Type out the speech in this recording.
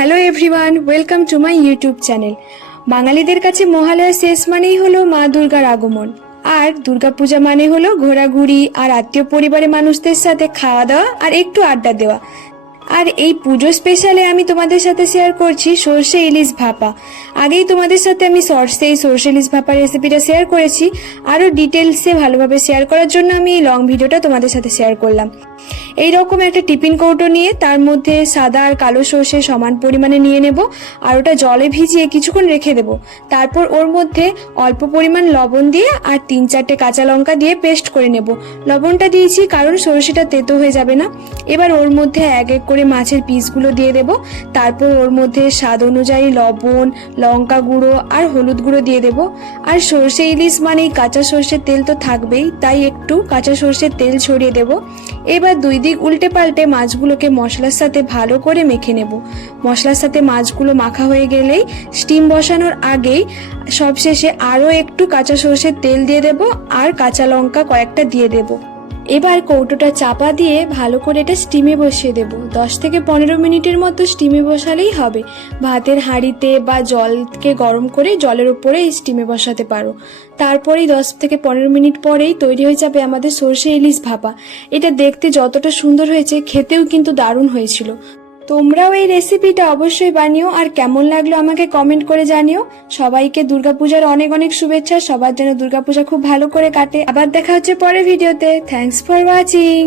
Hello everyone welcome to my YouTube channel বাঙালিদের কাছে মহালয়া শেষ মানেই হলো মা দুর্গার আগমন। আর দুর্গাপূজা মানে হলো ঘোরাঘুরি আর আত্মীয় পরিবারের মানুষদের সাথে খাওয়া দাওয়া আর একটু আড্ডা দেওয়া। আর এই পুজো স্পেশালে আমি তোমাদের সাথে শেয়ার করছি সর্ষে ইলিশ ভাপা। আগেই তোমাদের সাথে আমি শর্টসে এই সর্ষে ইলিশ ভাপা রেসিপিটা শেয়ার করেছি। আরও ডিটেলসে ভালোভাবে শেয়ার করার জন্য আমি এই লং ভিডিওটা তোমাদের সাথে শেয়ার করলাম। এই রকম একটা টিফিন কৌটো নিয়ে তার মধ্যে সাদা আর কালো সর্ষে সমান পরিমাণে নিয়ে নেব আর ওটা জলে ভিজিয়ে কিছুক্ষণ রেখে দেব। তারপর ওর মধ্যে অল্প পরিমাণ লবণ দিয়ে আর তিন চারটে কাঁচা লঙ্কা দিয়ে পেস্ট করে নেব। লবণটা দিয়েছি কারণ সর্ষেটা তেতো হয়ে যাবে না। এবার ওর মধ্যে এক এক করে মাছের পিসগুলো দিয়ে দেব। তারপর ওর মধ্যে স্বাদ অনুযায়ী লবণ, লঙ্কা গুঁড়ো আর হলুদ গুঁড়ো দিয়ে দেব। আর সর্ষে ইলিশ মানেই কাঁচা সর্ষের তেল তো থাকবেই, তাই একটু কাঁচা সর্ষের তেল ছড়িয়ে দেব। এবার দুই দিক উল্টে পাল্টে মাছগুলোকে মশলার সাথে ভালো করে মেখে নেব। মশলার সাথে মাছগুলো মাখা হয়ে গেলেই স্টিম বসানোর আগেই সবশেষে আরও একটু কাঁচা সর্ষের তেল দিয়ে দেব আর কাঁচা লঙ্কা কয়েকটা দিয়ে দেব। এবার কৌটোটা চাপা দিয়ে ভালো করে এটা স্টিমে বসিয়ে দেব। দশ থেকে পনেরো মিনিটের মতো স্টিমে বসালেই হবে। ভাতের হাঁড়িতে বা জলকে গরম করে জলের উপরে স্টিমে বসাতে পারো। তারপরেই দশ থেকে পনেরো মিনিট পরেই তৈরি হয়ে যাবে আমাদের সর্ষে ইলিশ ভাপা। এটা দেখতে যতটা সুন্দর হয়েছে, খেতেও কিন্তু দারুণ হয়েছিল। তোমরাও এই রেসিপিটা অবশ্যই বানিও, আর কেমন লাগল আমাকে কমেন্ট করে জানিও। সবাইকে দুর্গাপূজার অনেক অনেক শুভেচ্ছা, সবার যেন দুর্গাপূজা খুব ভালো করে কাটে। আবার দেখা হচ্ছে পরের ভিডিওতে থ্যাংকস ফর ওয়াচিং